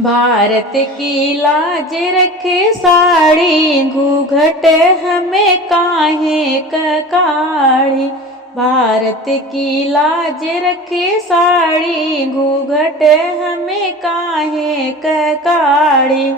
भारत की लाज रखे साड़ी, घूंघट हमें काहे काढ़ी। भारत की लाज रखे साड़ी, घूंघट हमें काहे काढ़ी।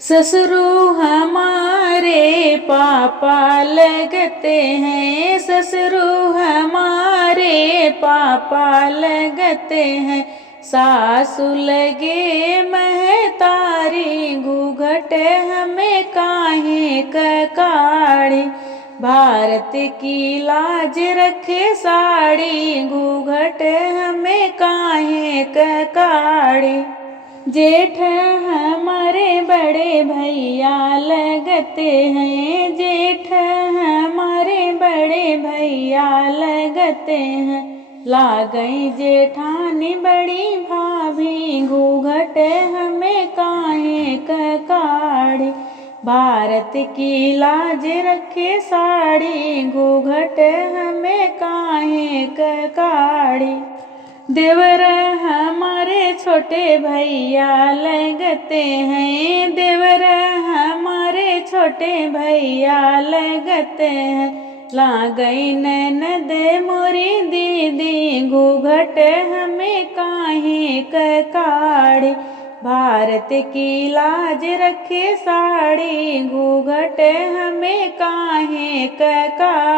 ससुरु हमारे पापा लगते हैं, ससुरु हमारे पापा लगते हैं। सासु लगे महतारी, घूंघट हमें काहे काढ़ी। भारत की लाज रखे साड़ी, घूंघट हमें काहे काढ़ी। जेठ हमारे बड़े भैया लगते हैं, जेठ हमारे बड़े भैया लगते हैं। लागई जेठानी बड़ी भाभी, घूंघट हमें काहे काढ़ी। भारत की लाज रखे साड़ी, घूंघट हमें काहे काढ़ी। देवर हमारे छोटे भैया लगते हैं, देवर हमारे छोटे भैया लगते हैं। लागई ननद मोरी दीदी, घूंघट हमें काहे काढ़ी। भारत की लाज रखे साड़ी, घूंघट हमें काहे काढ़ी।